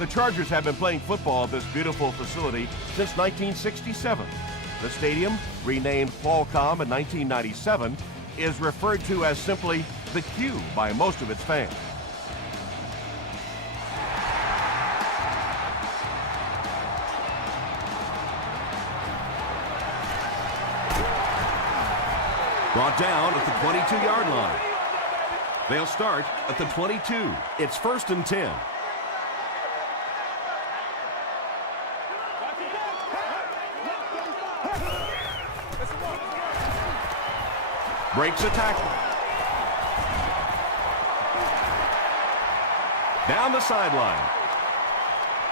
The Chargers have been playing football at this beautiful facility since 1967. The stadium, renamed Qualcomm in 1997, is referred to as simply the Q by most of its fans. Brought down at the 22-yard line. They'll start at the 22. It's 1st and 10. Breaks a tackle. Down the sideline.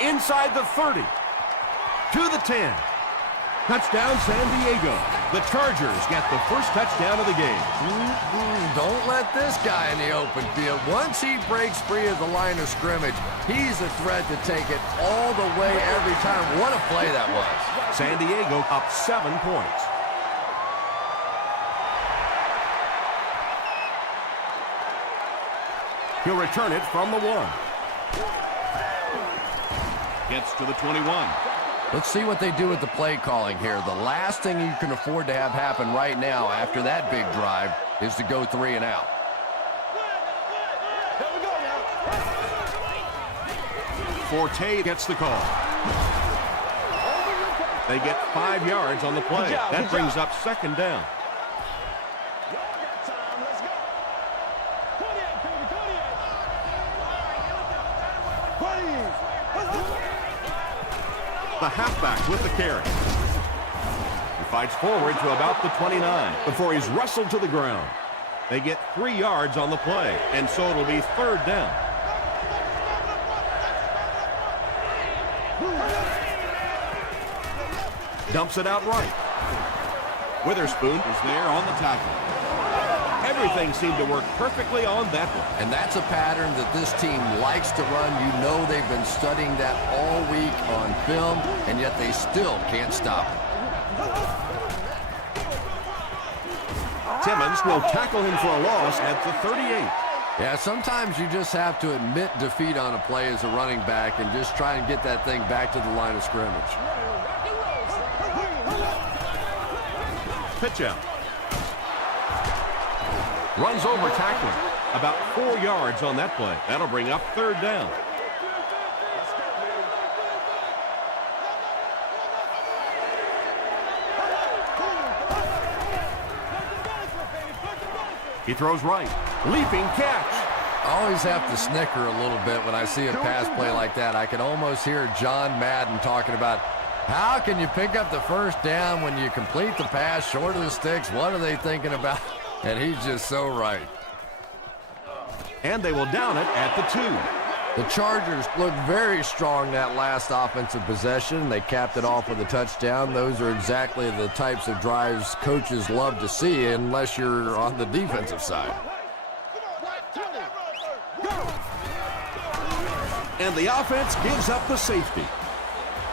Inside the 30. To the 10. Touchdown, San Diego. The Chargers get the first touchdown of the game. Don't let this guy in the open field. Once he breaks free of the line of scrimmage, he's a threat to take it all the way every time. What a play that was. San Diego up 7 points. He'll return it from the 1. Gets to the 21. Let's see what they do with the play calling here. The last thing you can afford to have happen right now after that big drive is to go 3 and out. Forte gets the call. They get 5 yards on the play. That brings up 2nd down. The halfback with the carry. He fights forward to about the 29 before he's wrestled to the ground. They get 3 yards on the play, and so it'll be 3rd down. Dumps it out right. Witherspoon is there on the tackle. Everything seemed to work perfectly on that one. And that's a pattern that this team likes to run. You know they've been studying that all week on film, and yet they still can't stop it. Timmons will tackle him for a loss at the 38. Yeah, sometimes you just have to admit defeat on a play as a running back and just try and get that thing back to the line of scrimmage. Pitch out. Runs over tackling. About 4 yards on that play. That'll bring up 3rd down. He throws right. Leaping catch. I always have to snicker a little bit when I see a pass play like that. I can almost hear John Madden talking about how can you pick up the first down when you complete the pass short of the sticks? What are they thinking about? And he's just so right. And they will down it at the 2. The Chargers looked very strong that last offensive possession. They capped it off with a touchdown. Those are exactly the types of drives coaches love to see unless you're on the defensive side. And the offense gives up the safety.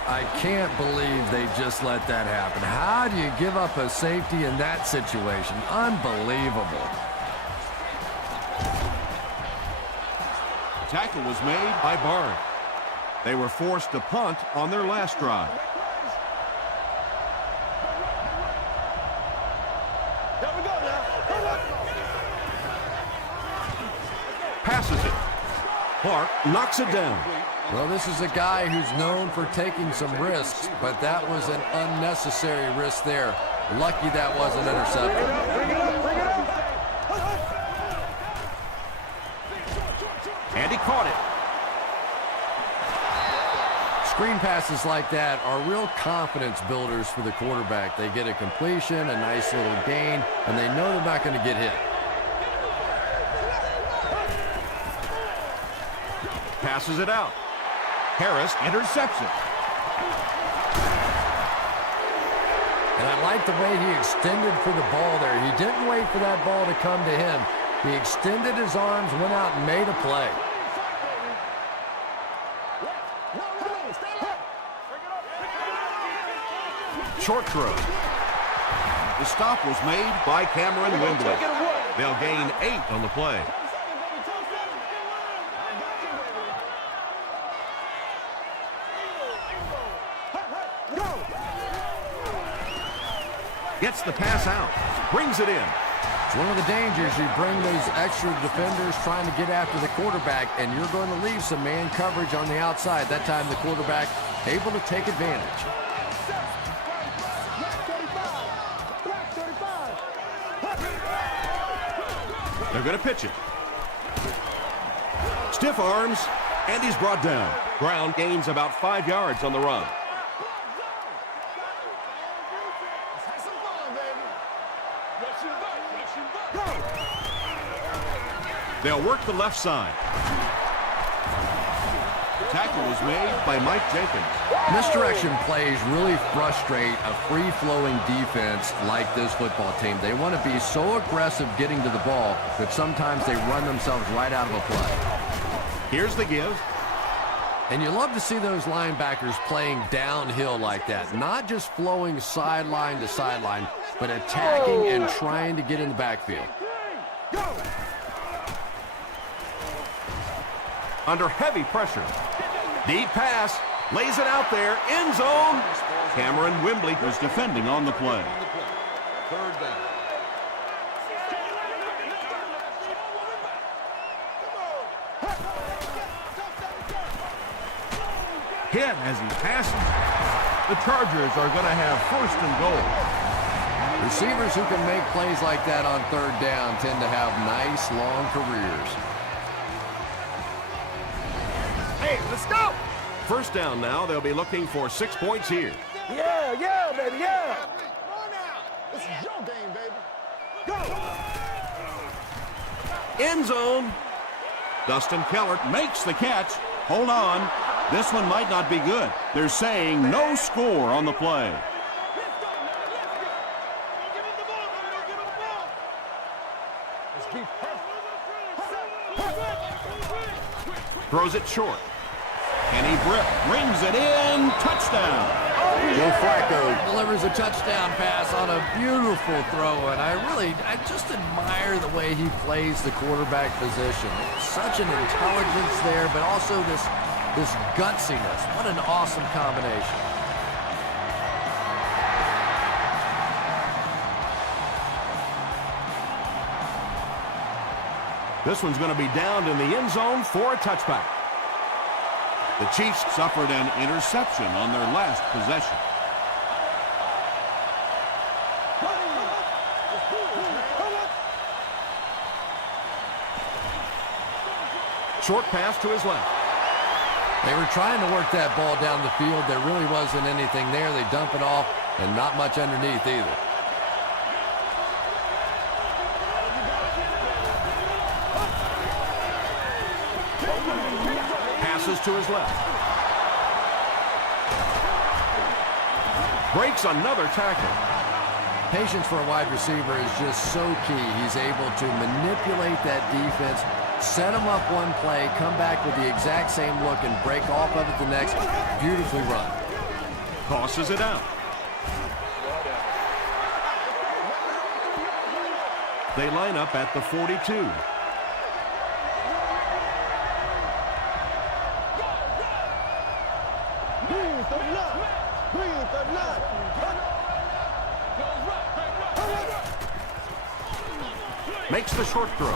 I can't believe they just let that happen. How do you give up a safety in that situation? Unbelievable. Tackle was made by Barnes. They were forced to punt on their last drive. Passes it. Clark knocks it down. Well, this is a guy who's known for taking some risks, but that was an unnecessary risk there. Lucky that wasn't intercepted. And he caught it. Screen passes like that are real confidence builders for the quarterback. They get a completion, a nice little gain, and they know they're not going to get hit. Passes it out. Harris intercepts it. And I like the way he extended for the ball there. He didn't wait for that ball to come to him. He extended his arms, went out and made a play. Short throw. The stop was made by Cameron Wembley. They'll gain 8 on the play. Gets the pass out. Brings it in. It's one of the dangers. You bring those extra defenders trying to get after the quarterback, and you're going to leave some man coverage on the outside. That time the quarterback able to take advantage. They're going to pitch it. Stiff arms, and he's brought down. Brown gains about 5 yards on the run. They'll work the left side. The tackle was made by Mike Jenkins. Misdirection plays really frustrate a free-flowing defense like this football team. They want to be so aggressive getting to the ball that sometimes they run themselves right out of a play. Here's the give. And you love to see those linebackers playing downhill like that. Not just flowing sideline to sideline, but attacking and trying to get in the backfield. Under heavy pressure. Deep pass. Lays it out there. End zone. Cameron Wimbley was defending on the play. Third down. Hit as he passes. The Chargers are going to have 1st and goal. Receivers who can make plays like that on 3rd down tend to have nice, long careers. Hey, let's go! 1st down now. They'll be looking for 6 points here. Yeah, baby, yeah. Come on now. This is your game, baby. Go! End zone. Dustin Keller makes the catch. Hold on. This one might not be good. They're saying no score on the play. Throws it short. Kenny Britt brings it in. Touchdown. Joe Flacco delivers a touchdown pass on a beautiful throw, and I just admire the way he plays the quarterback position. Such an intelligence there, but also this gutsiness. What an awesome combination. This one's going to be down in the end zone for a touchback. The Chiefs suffered an interception on their last possession. Short pass to his left. They were trying to work that ball down the field. There really wasn't anything there. They dump it off, and not much underneath either. Passes to his left. Breaks another tackle. Patience for a wide receiver is just so key. He's able to manipulate that defense, set them up one play, come back with the exact same look, and break off of it the next. Beautifully run. Tosses it out. They line up at the 42. Makes the short throw.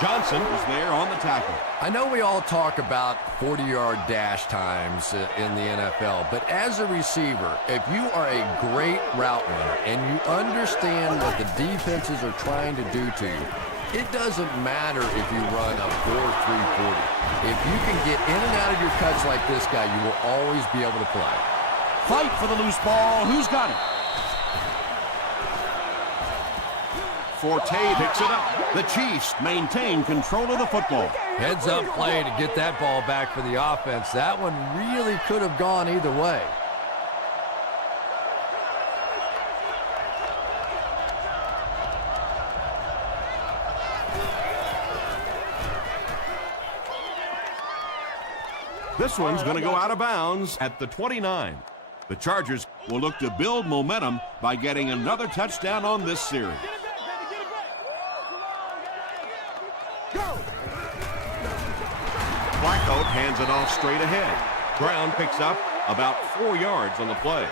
Johnson was there on the tackle. I know we all talk about 40-yard dash times in the NFL, but as a receiver, if you are a great route runner and you understand what the defenses are trying to do to you, it doesn't matter if you run a 4.340. If you can get in and out of your cuts like this guy, you will always be able to play. Fight for the loose ball. Who's got it? Forte picks it up. The Chiefs maintain control of the football. Heads up play to get that ball back for the offense. That one really could have gone either way. This one's going to go out of bounds at the 29. The Chargers will look to build momentum by getting another touchdown on this series. Flacco hands it off straight ahead. Brown picks up about 4 yards on the play.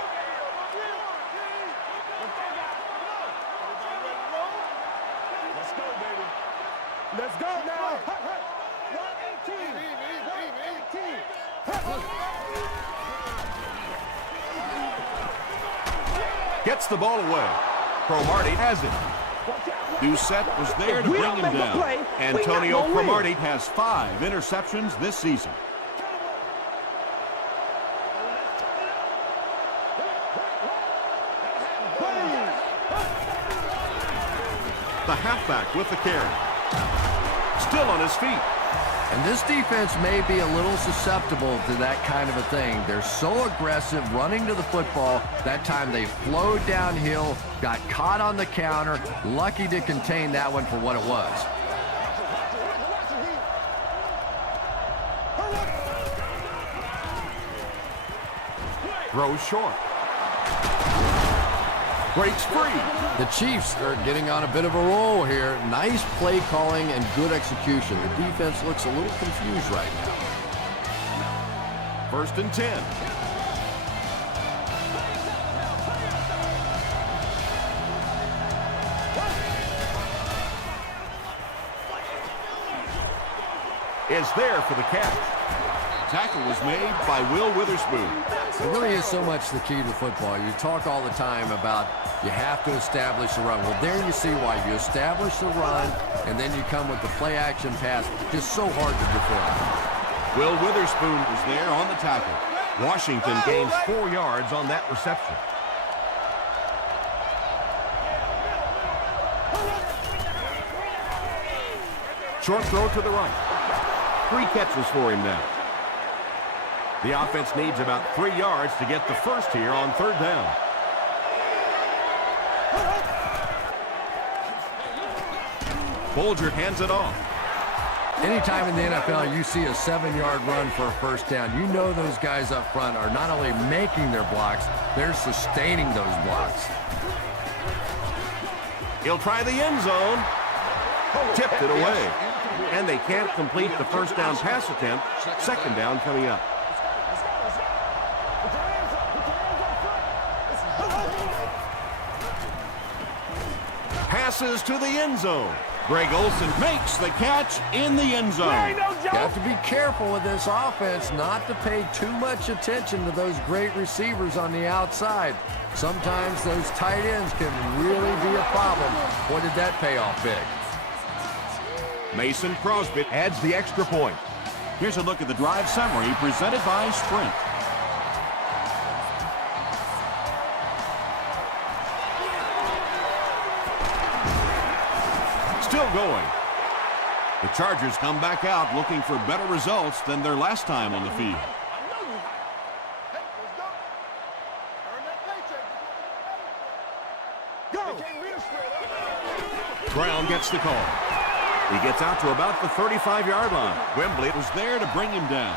Gets the ball away. Cromartie has it. Doucette was there to bring him down. Antonio Cromartie Has 5 interceptions this season. The halfback with the carry. Still on his feet. And this defense may be a little susceptible to that kind of a thing. They're so aggressive running to the football. That time they flowed downhill, got caught on the counter, lucky to contain that one for what it was. Throws short. Breaks free. The Chiefs are getting on a bit of a roll here. Nice play calling and good execution. The defense looks a little confused right now. 1st and 10. Is there for the catch. Tackle was made by Will Witherspoon. It really is so much the key to football. You talk all the time about you have to establish the run. Well, there you see why. You establish the run, and then you come with the play-action pass. Just so hard to defend. Will Witherspoon was there on the tackle. Washington gains 4 yards on that reception. Short throw to the right. 3 catches for him now. The offense needs about 3 yards to get the first here on 3rd down. Bolger hands it off. Anytime in the NFL you see a 7-yard run for a first down, you know those guys up front are not only making their blocks, they're sustaining those blocks. He'll try the end zone. Tipped it away. And they can't complete the first down pass attempt. 2nd down coming up. Passes to the end zone. Greg Olsen makes the catch in the end zone. You have to be careful with this offense not to pay too much attention to those great receivers on the outside. Sometimes those tight ends can really be a problem. What did that pay off big? Mason Crosby adds the extra point. Here's a look at the drive summary presented by Sprint. Still going. The Chargers come back out looking for better results than their last time on the field. Brown gets the call. He gets out to about the 35-yard line. Wembley was there to bring him down.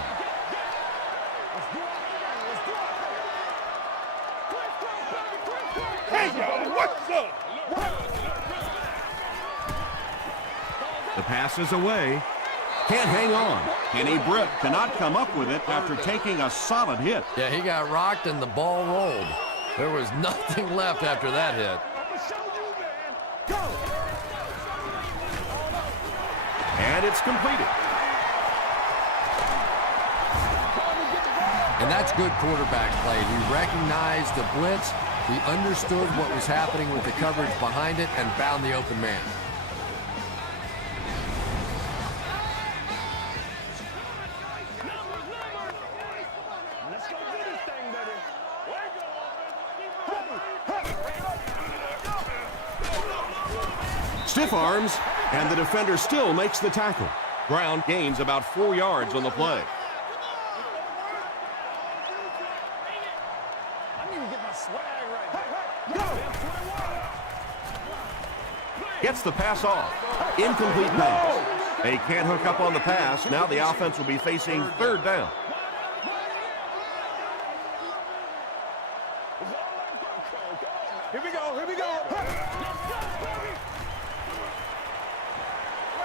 The pass is away. Can't hang on. Kenny Britt cannot come up with it after taking a solid hit. Yeah, he got rocked and the ball rolled. There was nothing left after that hit. And it's completed. And that's good quarterback play. He recognized the blitz, he understood what was happening with the coverage behind it, and found the open man. Stiff arms, and the defender still makes the tackle. Brown gains about 4 yards on the play. Gets the pass off. Incomplete pass. They can't hook up on the pass. Now the offense will be facing 3rd down. Here we go, here we go.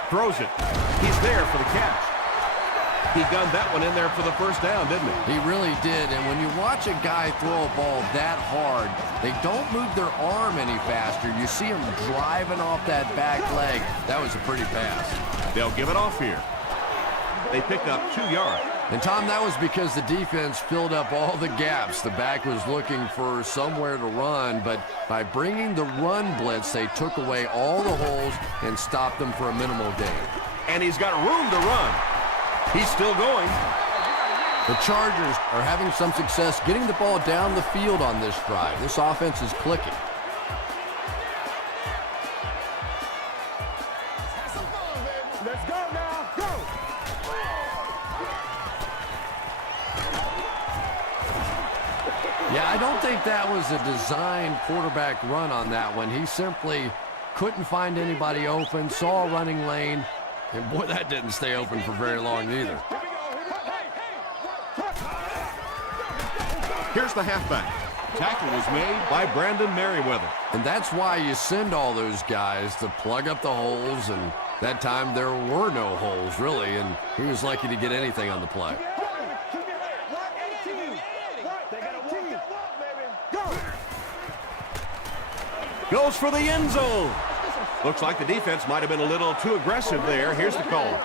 Throws it. He's there for the catch. He gunned that one in there for the first down, didn't he? He really did, and when you watch a guy throw a ball that hard, they don't move their arm any faster. You see him driving off that back leg. That was a pretty pass. They'll give it off here. They pick up 2 yards. And, Tom, that was because the defense filled up all the gaps. The back was looking for somewhere to run, but by bringing the run blitz, they took away all the holes and stopped them for a minimal gain. And he's got room to run. He's still going. The Chargers are having some success getting the ball down the field on this drive. This offense is clicking. Let's go now. Go. Yeah, I don't think that was a designed quarterback run on that one. He simply couldn't find anybody open, saw a running lane, and boy, that didn't stay open for very long either. Here's the halfback. Tackle was made by Brandon Merriweather. And that's why you send all those guys to plug up the holes, and that time there were no holes, really, and he was lucky to get anything on the play. Goes for the end zone. Looks like the defense might have been a little too aggressive there. Here's the call.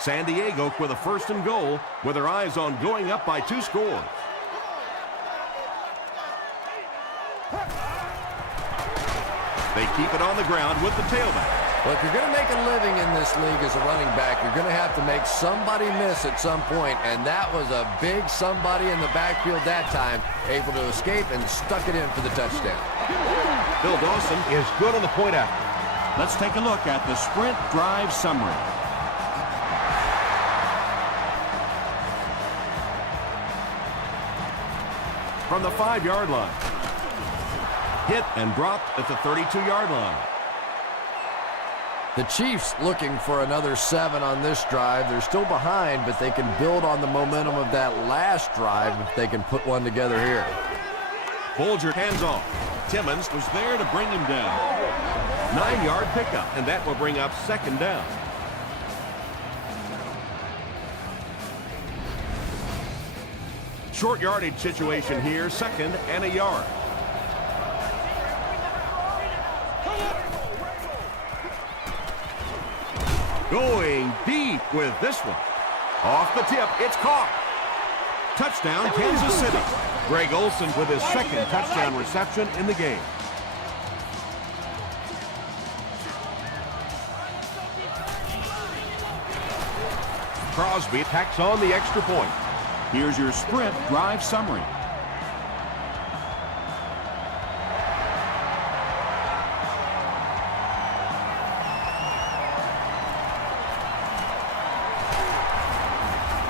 San Diego with a 1st and goal with their eyes on going up by 2 scores. They keep it on the ground with the tailback. Well, if you're going to make a living in this league as a running back, you're going to have to make somebody miss at some point, and that was a big somebody in the backfield that time, able to escape and stuck it in for the touchdown. Bill Dawson is good on the point after. Let's take a look at the sprint drive summary. From the 5-yard line. Hit and dropped at the 32-yard line. The Chiefs looking for another 7 on this drive. They're still behind, but they can build on the momentum of that last drive if they can put one together here. Bolger hands off. Timmons was there to bring him down. 9-yard pickup, and that will bring up 2nd down. Short yardage situation here, 2nd and a yard. Going deep with this one. Off the tip, it's caught. Touchdown, Kansas City. Greg Olsen with his 2nd touchdown reception in the game. Crosby tacks on the extra point. Here's your sprint drive summary.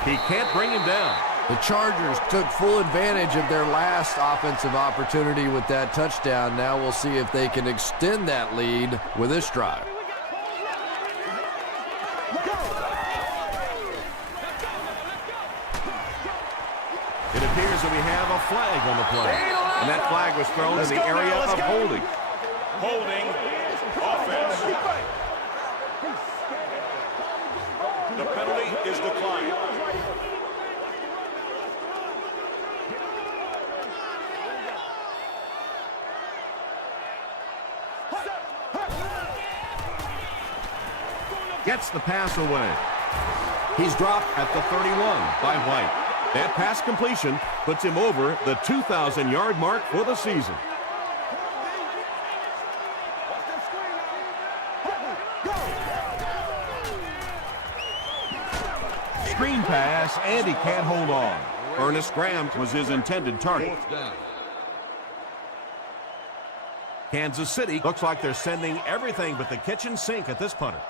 He can't bring him down. The Chargers took full advantage of their last offensive opportunity with that touchdown. Now we'll see if they can extend that lead with this drive. It appears that we have a flag on the play. And that flag was thrown in the area of holding. Holding offense. The penalty is declined. Gets the pass away. He's dropped at the 31 by White. That pass completion puts him over the 2,000-yard mark for the season. Screen pass, and he can't hold on. Ernest Graham was his intended target. Kansas City looks like they're sending everything but the kitchen sink at this punter.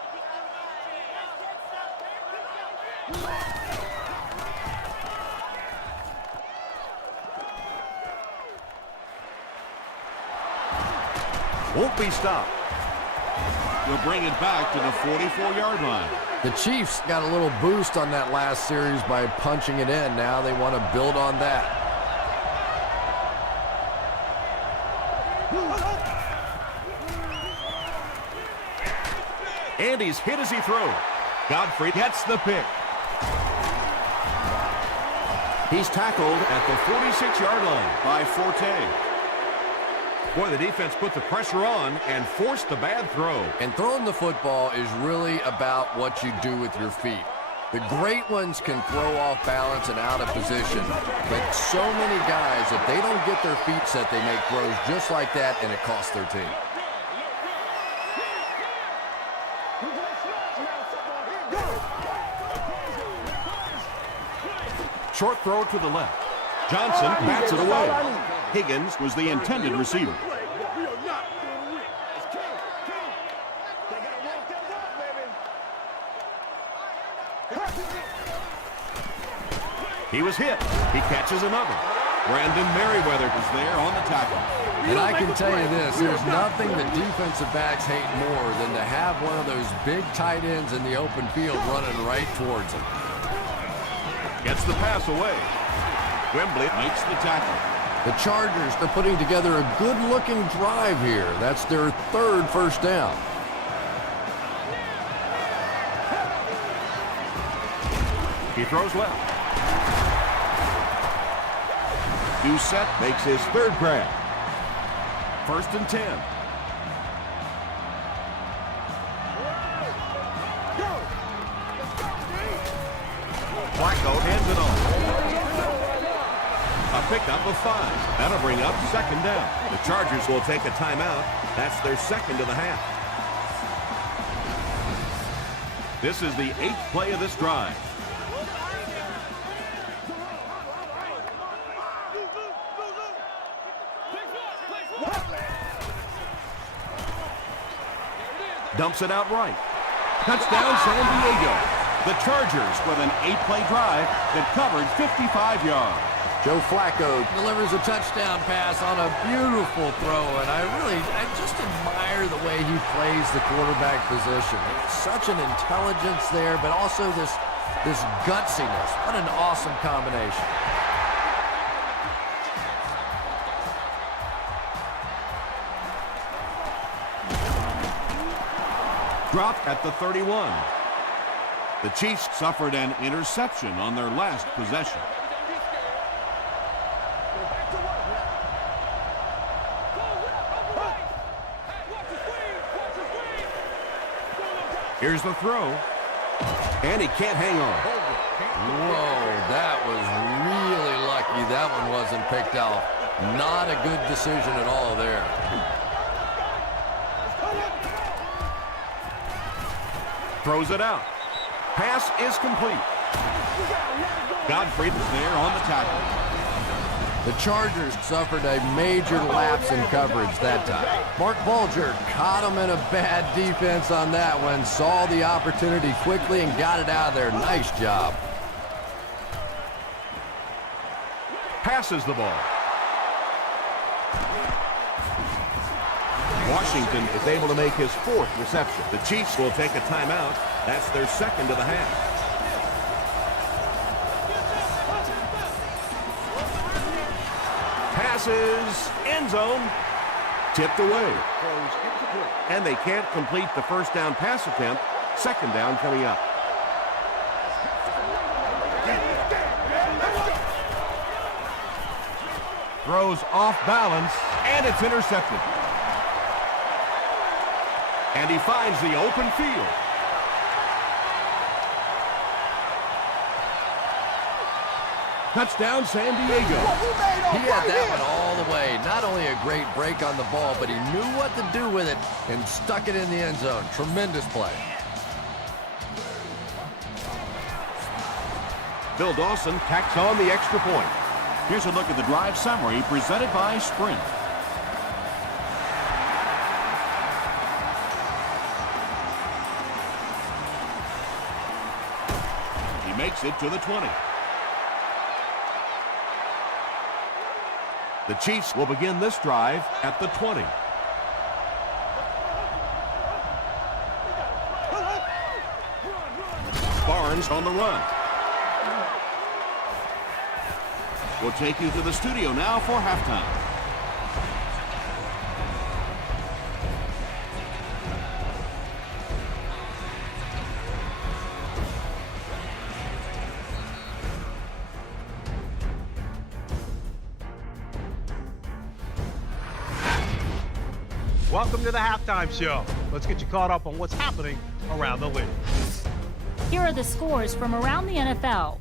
Won't be stopped. He'll bring it back to the 44-yard line. The Chiefs got a little boost on that last series by punching it in. Now they want to build on that. And he's hit as he throws. Godfrey gets the pick. He's tackled at the 46-yard line by Forte. Boy, the defense put the pressure on and forced the bad throw. And throwing the football is really about what you do with your feet. The great ones can throw off balance and out of position, but so many guys, if they don't get their feet set, they make throws just like that, and it costs their team. Short throw to the left. Johnson bats it away. Higgins was the intended receiver. He was hit. He catches another. Brandon Merriweather is there on the tackle. And I can tell you this, there's nothing the defensive backs hate more than to have one of those big tight ends in the open field running right towards them. Gets the pass away. Wembley makes the tackle. The Chargers are putting together a good-looking drive here. That's their third first down. He throws left. Doucette Makes his third grab. 1st and 10. Flacco hands it on. A pickup of 5. That'll bring up 2nd down. The Chargers will take a timeout. That's their 2nd of the half. This is the 8th play of this drive. Dumps it out right. Touchdown, San Diego. The Chargers with an 8-play drive that covered 55 yards. Joe Flacco Delivers a touchdown pass on a beautiful throw, and I just admire the way he plays the quarterback position. Such an intelligence there, but also this gutsiness. What an awesome combination. Dropped at the 31. The Chiefs suffered an interception on their last possession. Here's the throw. And he can't hang on. Whoa, that was really lucky that one wasn't picked off. Not a good decision at all there. Throws it out. Pass is complete. Godfrey is there on the tackle. The Chargers suffered a major lapse in coverage that time. Mark Bulger caught him in a bad defense on that one, saw the opportunity quickly and got it out of there. Nice job. Passes the ball. Washington is able to make his 4th reception. The Chiefs will take a timeout. That's their 2nd of the half. Passes, end zone, tipped away. And they can't complete the 1st down pass attempt. 2nd down coming up. Throws off balance, and it's intercepted. And he finds the open field. Touchdown, San Diego. He had that one all the way. Not only a great break on the ball, but he knew what to do with it and stuck it in the end zone. Tremendous play. Bill Dawson tacks on the extra point. Here's a look at the drive summary presented by Sprint. He makes it to the 20. The Chiefs will begin this drive at the 20. Barnes on the run. We'll take you to the studio now for halftime. Welcome to the halftime show. Let's get you caught up on what's happening around the league. Here are the scores from around the NFL.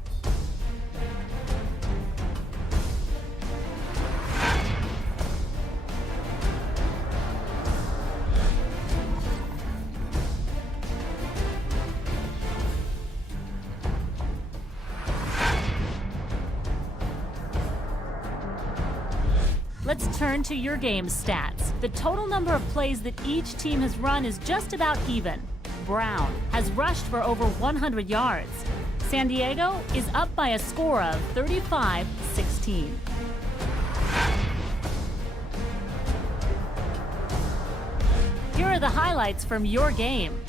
Let's turn to your game's stats. The total number of plays that each team has run is just about even. Brown has rushed for over 100 yards. San Diego is up by a score of 35-16. Here are the highlights from your game.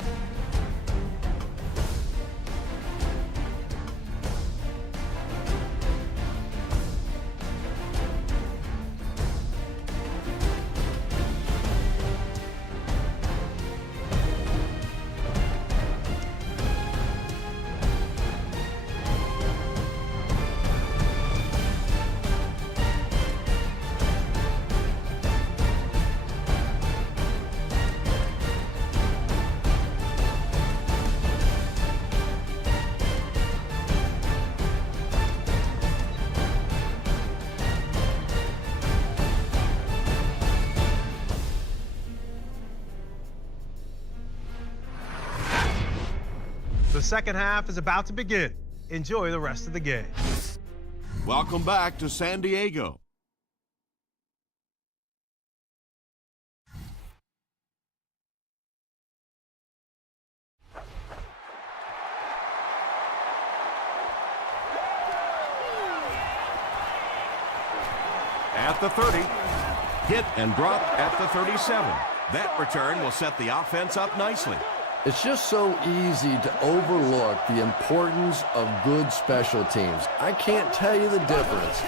The second half is about to begin. Enjoy the rest of the game. Welcome back to San Diego. At the 30, hit and drop at the 37. That return will set the offense up nicely. It's just so easy to overlook the importance of good special teams. I can't tell you the difference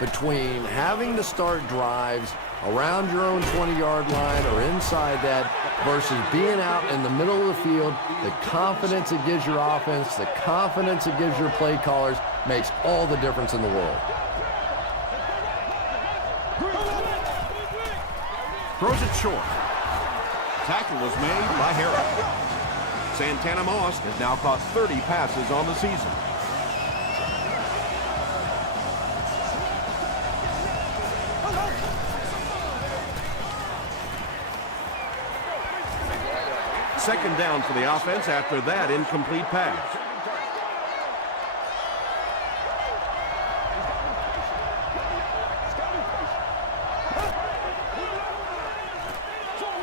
between having to start drives around your own 20-yard line or inside that versus being out in the middle of the field. The confidence it gives your offense, the confidence it gives your play callers makes all the difference in the world. Throws it short. Tackle was made by Harris. Santana Moss has now caught 30 passes on the season. Second down for the offense after that incomplete pass.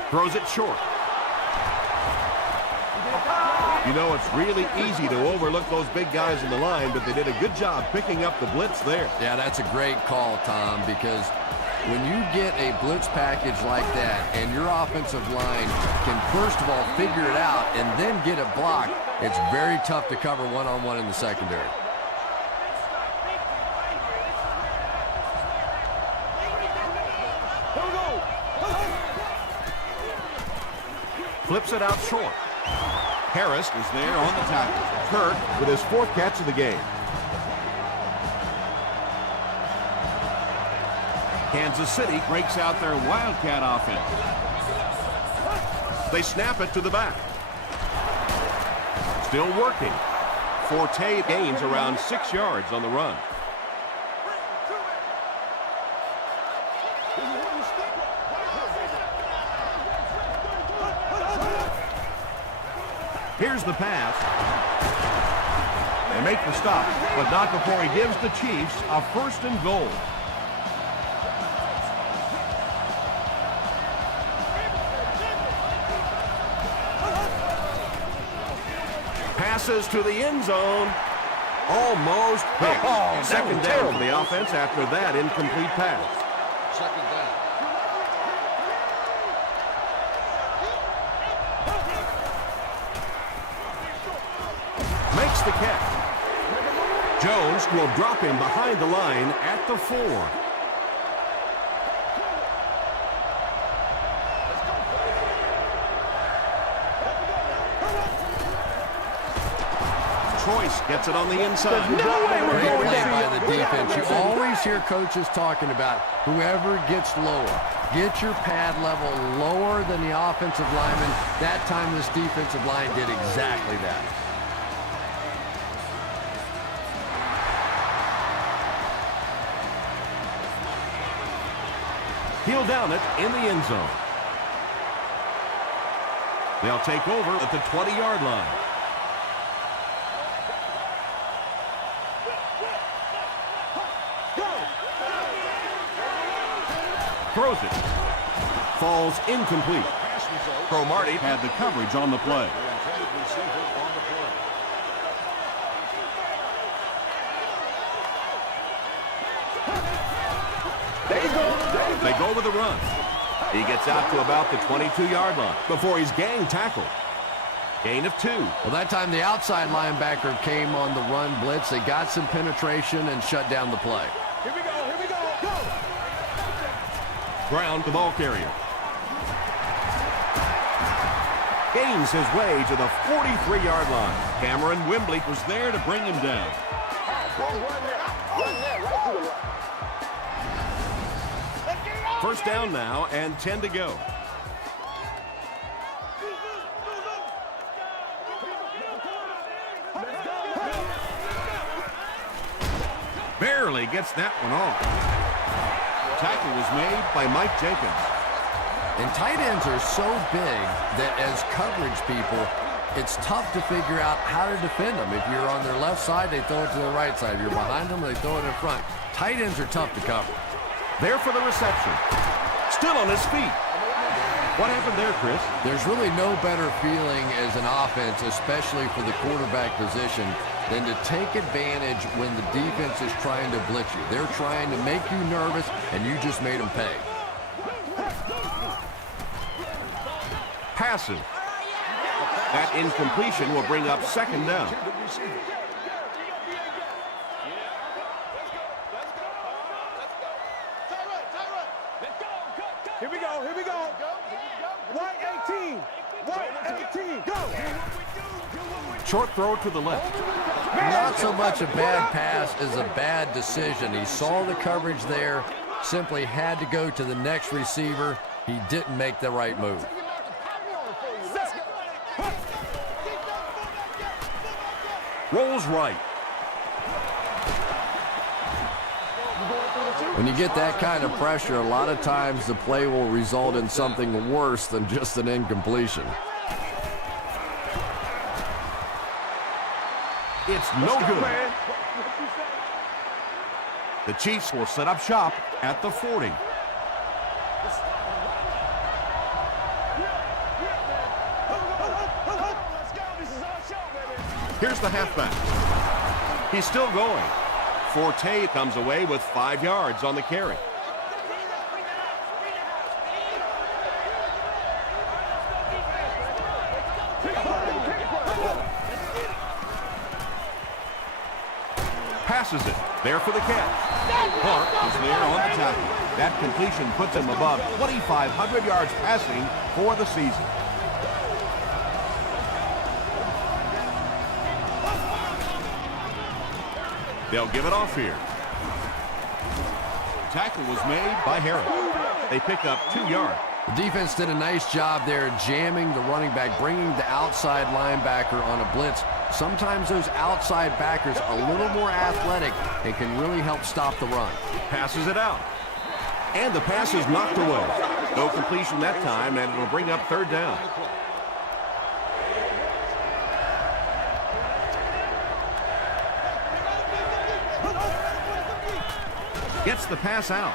Throws it short. You know, it's really easy to overlook those big guys in the line, but they did a good job picking up the blitz there. Yeah, that's a great call, Tom, because when you get a blitz package like that and your offensive line can first of all figure it out and then get it blocked, it's very tough to cover one-on-one in the secondary. Flips it out short. Harris is there on the tackle. Kirk with his fourth catch of the game. Kansas City breaks out their Wildcat offense. They snap it to the back. Still working. Forte gains around 6 yards on the run. Here's the pass. They make the stop, but not before he gives the Chiefs a 1st and goal. Passes to the end zone. Almost picked. Second down for the offense after that incomplete pass. Second down. Makes the catch. Jones will drop him behind the line at the 4. Troyce gets it on the inside. No way we're Great going play down. by the defense. You always hear coaches talking about whoever gets lower. Get your pad level lower than the offensive lineman. That time this defensive line did exactly that. He'll down it in the end zone. They'll take over at the 20-yard line. Throws it. Falls incomplete. Cromartie had the coverage on the play. They go with the run. He gets out to about the 22-yard line before he's gang tackled. Gain of 2. Well, that time the outside linebacker came on the run blitz. They got some penetration and shut down the play. Here we go, go! Brown, the ball carrier. Gains his way to the 43-yard line. Cameron Wembley was there to bring him down. Run there, right to the right. First down now and 10 to go. Barely gets that one off. Tackle was made by Mike Jenkins. And tight ends are so big that as coverage people, it's tough to figure out how to defend them. If you're on their left side, they throw it to the right side. If you're behind them, they throw it in front. Tight ends are tough to cover. There for the reception. Still on his feet. What happened there, Chris? There's really no better feeling as an offense, especially for the quarterback position, than to take advantage when the defense is trying to blitz you. They're trying to make you nervous, and you just made them pay. Passive. That incompletion will bring up second down. Here we go. White 18. White 18. Go. Short throw to the left. Not so much a bad pass as a bad decision. He saw the coverage there, simply had to go to the next receiver. He didn't make the right move. Rolls right. When you get that kind of pressure, a lot of times the play will result in something worse than just an incompletion. It's no good. The Chiefs will set up shop at the 40. Here's the halfback. He's still going. Forte comes away with 5 yards on the carry. Passes it. There for the catch. Clark is there on the tackle. That completion puts him above 2,500 yards passing for the season. They'll give it off here. Tackle was made by Harris. They pick up 2 yards. The defense did a nice job there jamming the running back, bringing the outside linebacker on a blitz. Sometimes those outside backers are a little more athletic and can really help stop the run. Passes it out. And the pass is knocked away. No completion that time, and it'll bring up 3rd down. Gets the pass out.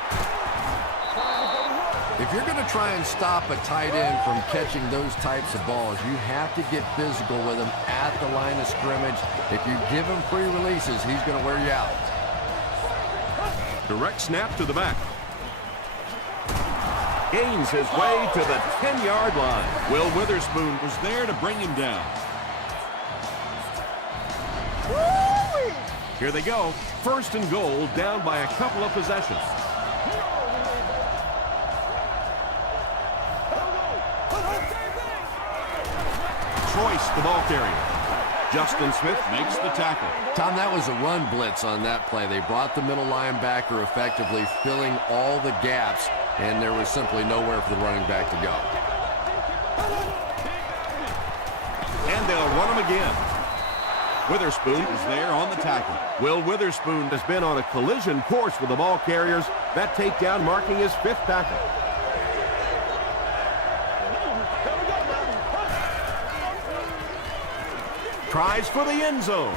If you're going to try and stop a tight end from catching those types of balls, you have to get physical with him at the line of scrimmage. If you give him free releases, he's going to wear you out. Direct snap to the back. Gains his way to the 10-yard line. Will Witherspoon was there to bring him down. Here they go. 1st and goal, down by a couple of possessions. Troyce, the ball carrier. Justin Smith makes the tackle. Tom, that was a run blitz on that play. They brought the middle linebacker effectively filling all the gaps, and there was simply nowhere for the running back to go. And they'll run him again. Witherspoon is there on the tackle. Will Witherspoon has been on a collision course with the ball carriers. That takedown marking his 5th tackle. Tries for the end zone.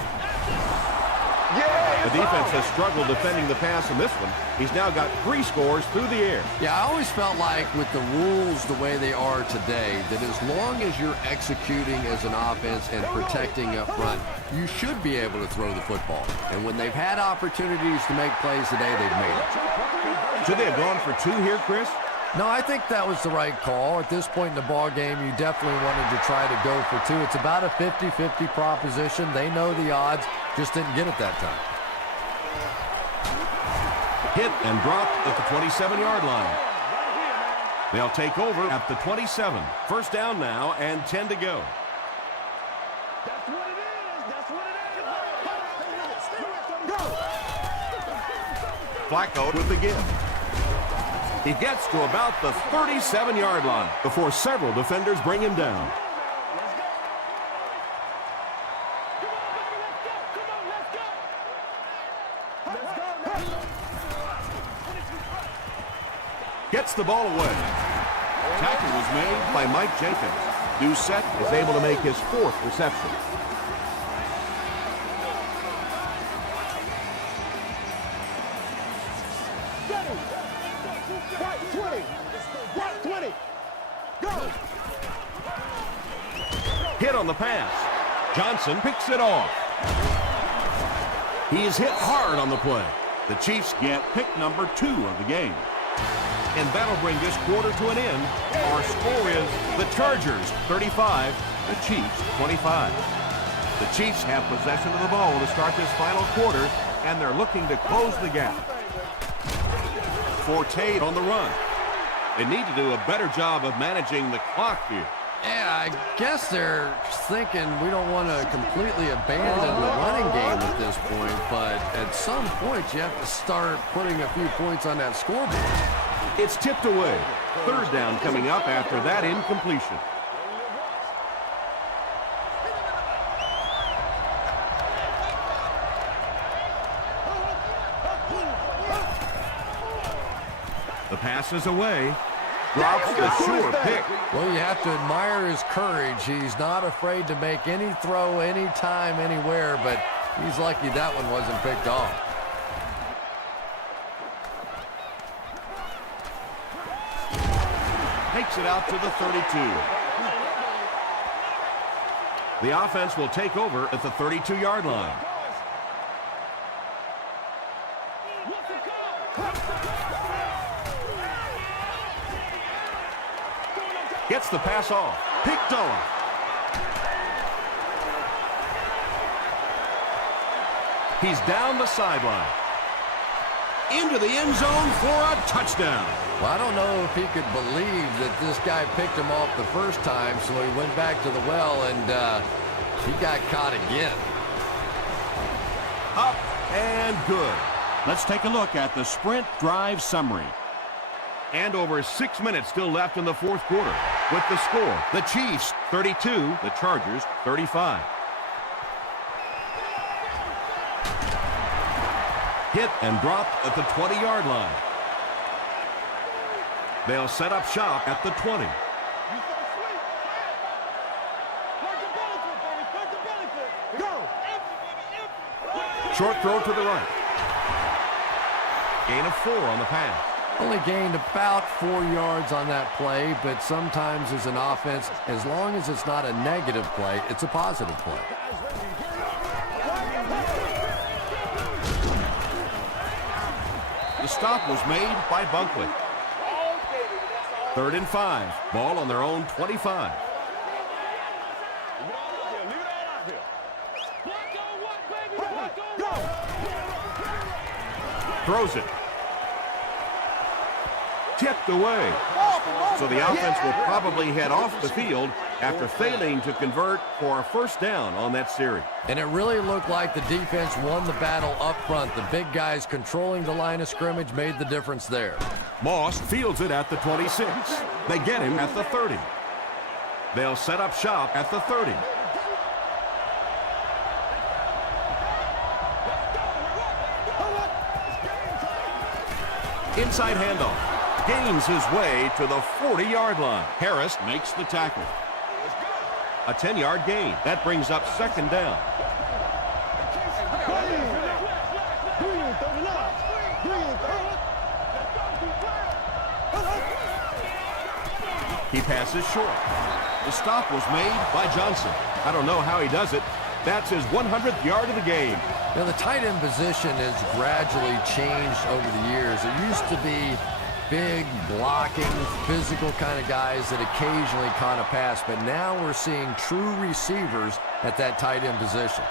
The defense has struggled defending the pass in this one. He's now got 3 scores through the air. Yeah, I always felt like with the rules the way they are today, that as long as you're executing as an offense and protecting up front, you should be able to throw the football. And when they've had opportunities to make plays today, they've made it. Should they have gone for 2 here, Chris? No, I think that was the right call. At this point in the ball game, you definitely wanted to try to go for 2. It's about a 50-50 proposition. They know the odds, just didn't get it that time. Hit and dropped at the 27-yard line. They'll take over at the 27. First down now and 10 to go. That's what it is. That's what it is. Go. Flacco with the give. He gets to about the 37-yard line before several defenders bring him down. Gets the ball away. Tackle was made By Mike Jenkins. Doucette is able to make his 4th reception. Right 20. Right 20. Go. Hit on the pass. Johnson picks it off. He is hit hard on the play. The Chiefs get pick number 2 of the game. And that'll bring this quarter to an end. Our score is the Chargers 35, the Chiefs 25. The Chiefs have possession of the ball to start this final quarter, and they're looking to close the gap. Forte on the run. They need to do a better job of managing the clock here. Yeah, I guess they're thinking we don't want to completely abandon the running game at this point, but at some point you have to start putting a few points on that scoreboard. It's tipped away. Third down coming up after that incompletion. The pass is away. Drops the sure pick. Well, you have to admire his courage. He's not afraid to make any throw, anytime, anywhere, but he's lucky that one wasn't picked off. Takes it out to the 32. The offense will take over at the 32-yard line. Gets the pass off. Picked off. He's down the sideline. Into the end zone for a touchdown. Well, I don't know if he could believe that this guy picked him off the first time, so he went back to the well, and he got caught again. Up and good. Let's take a look at the sprint drive summary. And over 6 minutes still left in the fourth quarter. With the score, the Chiefs 32, the Chargers 35. Hit and dropped at the 20-yard line. They'll set up shop at the 20. Short throw to the right. Gain of 4 on the pass. Only gained about 4 yards on that play, but sometimes as an offense, as long as it's not a negative play, it's a positive play. The stop was made by Bunkley. 3rd and 5. Ball on their own 25. Throws it. Tipped away. So the offense will probably head off the field after failing to convert for a first down on that series. And it really looked like the defense won the battle up front. The big guys controlling the line of scrimmage made the difference there. Moss fields it at the 26. They get him at the 30. They'll set up shop at the 30. Inside handoff. Gains his way to the 40-yard line. Harris Makes the tackle. a 10-yard gain. That brings up second down. He passes short. The stop was made by Johnson. I don't know how he does it. That's his 100th yard of the game. Now, the tight end position has gradually changed over the years. It used to be big, blocking, physical kind of guys that occasionally caught a pass, but now we're seeing true receivers at that tight end position.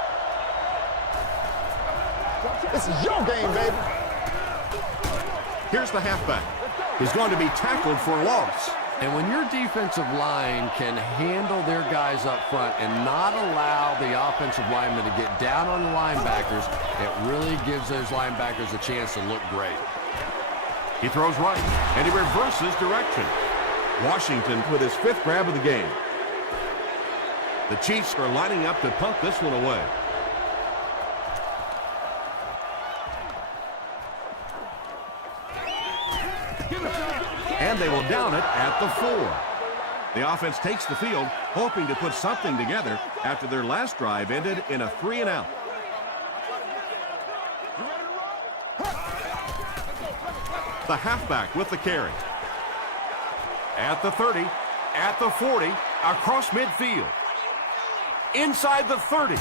This is your game, baby. Here's the halfback. He's going to be tackled for loss. And when your defensive line can handle their guys up front and not allow the offensive linemen to get down on the linebackers, it really gives those linebackers a chance to look great. He throws right, and he reverses direction. Washington with his 5th grab of the game. The Chiefs are lining up to punt this one away. And they will down it at the 4. The offense takes the field, hoping to put something together after their last drive ended in a 3-and-out. The halfback with the carry. At the 30, at the 40, across midfield. Inside the 30.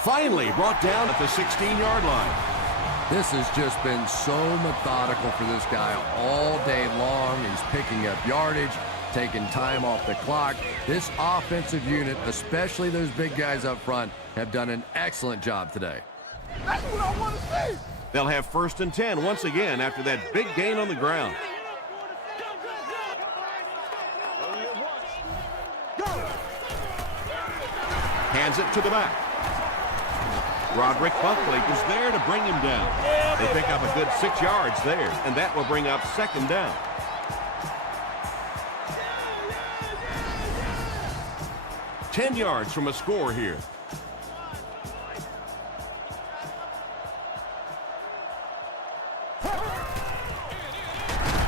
Finally brought down at the 16-yard line. This has just been so methodical for this guy all day long. He's picking up yardage, taking time off the clock. This offensive unit, especially those big guys up front, have done an excellent job today. That's what I want to see. They'll have 1st and 10 once again after that big gain on the ground. Hands it to the back. Roderick Buckley is there to bring him down. They pick up a good 6 yards there, and that will bring up second down. $10 yards from a score here.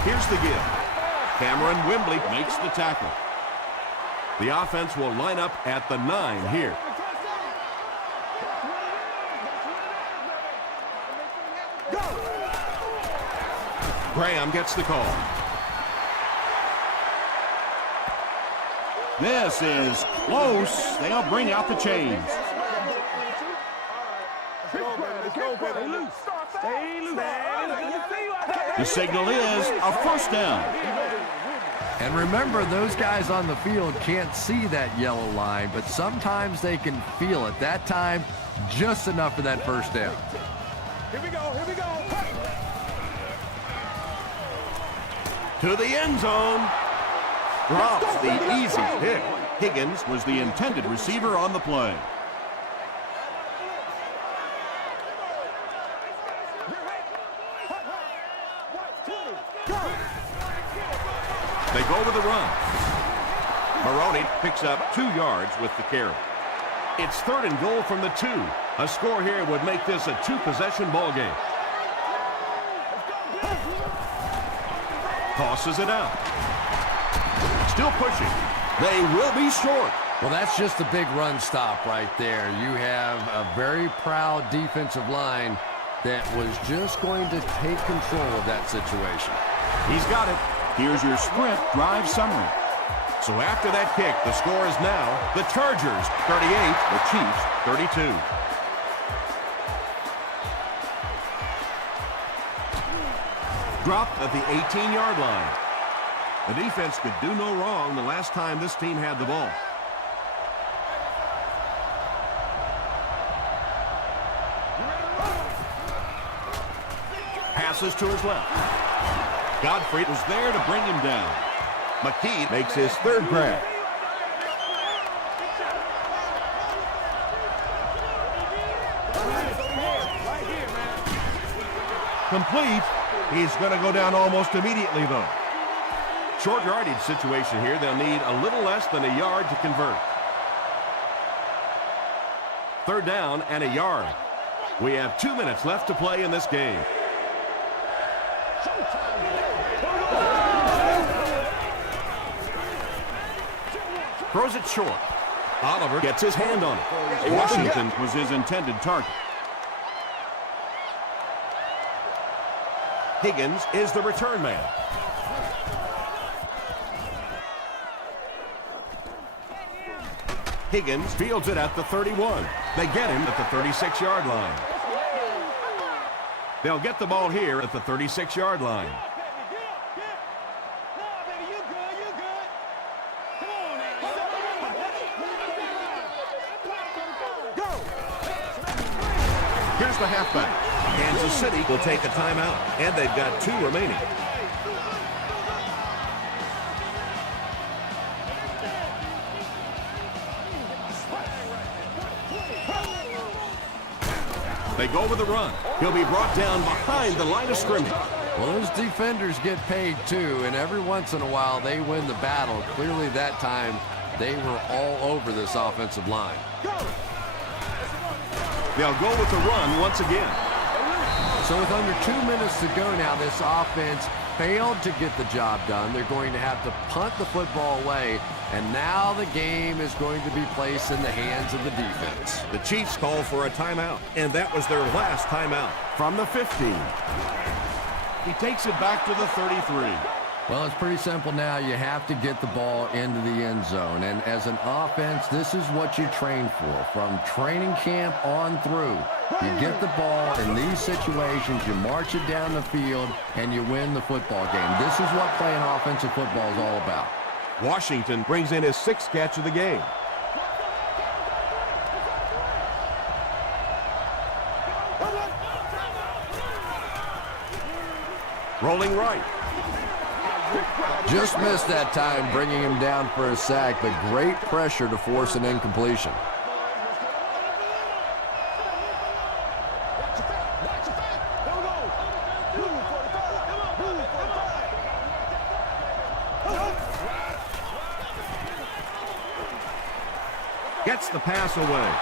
Here's the give. Cameron Wembley makes the tackle. The offense will line up at the 9 here. Graham gets the call. This is close. They'll bring out the chains. The signal is a first down. And remember, those guys on the field can't see that yellow line, but sometimes they can feel it. That time, just enough for that first down. Here we go, here we go. To the end zone. Drops the easy pick. Higgins Was the intended receiver on the play. They go with the run. Maroney picks up 2 yards with the carry. It's 3rd and goal from the 2. A score here would make this a 2-possession ball game. Tosses it out. Still pushing. They will be short. Well, that's just a big run stop right there. You have a very proud defensive line that was just going to take control of that situation. He's got it. Here's your sprint drive summary. So after that kick, the score is now the Chargers 38, the Chiefs 32. Dropped at the 18-yard line. The defense could do no wrong the last time this team had the ball. Passes to his left. Godfrey was there to bring him down. McKee makes his third grab. Complete. He's going to go down almost immediately, though. Short yardage situation here. They'll need a little less than a yard to convert. Third down and a yard. We have 2 minutes left to play in this game. Throws it short. Oliver gets his hand on it. Washington was his intended target. Higgins is the return man. Higgins fields it at the 31. They get him at the 36-yard line. They'll get the ball here at the 36-yard line. Here's the halfback. Kansas City will take a timeout, and they've got 2 remaining. They go with the run. He'll be brought down behind the line of scrimmage. Well, those defenders get paid too, and every once in a while they win the battle. Clearly that time they were all over this offensive line. They'll go with the run once again. So with under 2 minutes to go now, this offense failed to get the job done. They're going to have to punt the football away, and now the game is going to be placed in the hands of the defense. The Chiefs call for a timeout, and that was their last timeout. From the 15. He takes it back to the 33. Well, it's pretty simple now. You have to get the ball into the end zone. And as an offense, this is what you train for. From training camp on through, you get the ball in these situations, you march it down the field, and you win the football game. This is what playing offensive football is all about. Washington brings in his 6th catch of the game. Rolling right. Just missed that time, bringing him down for a sack, but great pressure to force an incompletion. Gets the pass away.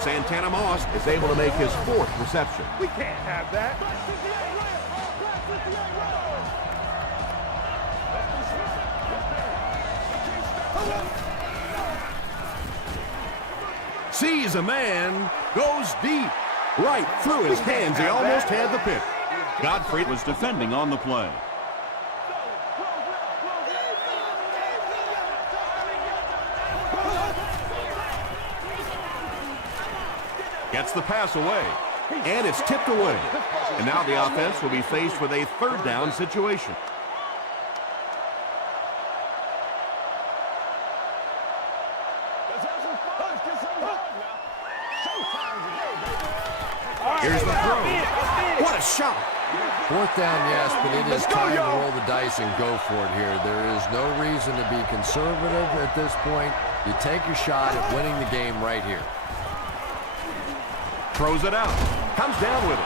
Santana Moss is able to make his 4th reception. We can't have that. Sees a man, goes deep. Right through his hands. He almost had the pick. Godfrey was defending on the play. Gets the pass away. And it's tipped away. And now the offense will be faced with a 3rd down situation. Here's the throw. What a shot. 4th down, yes, but it is time to roll the dice and go for it here. There is no reason to be conservative at this point. You take your shot at winning the game right here. Throws it out. Comes down with it.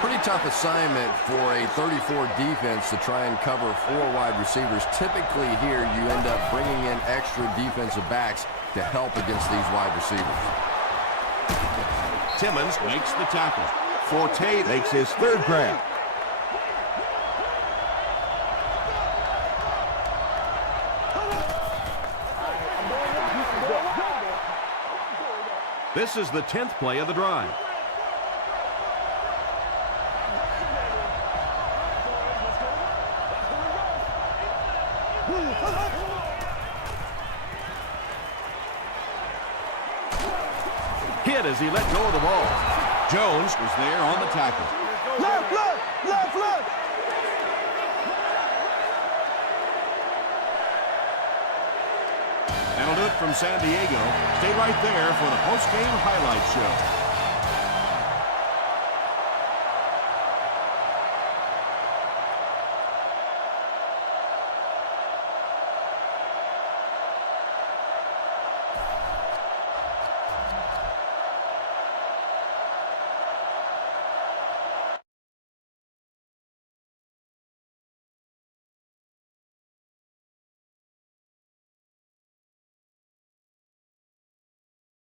Pretty tough assignment for a 34 defense to try and cover 4 wide receivers. Typically here, you end up bringing in extra defensive backs to help against these wide receivers. Timmons makes the tackle. Forte makes his 3rd grab. This is the 10th play of the drive. Hit as he let go of the ball. Jones was there on the tackle. Left, left, left, left. That'll do it from San Diego. Stay right there for the post-game highlight show.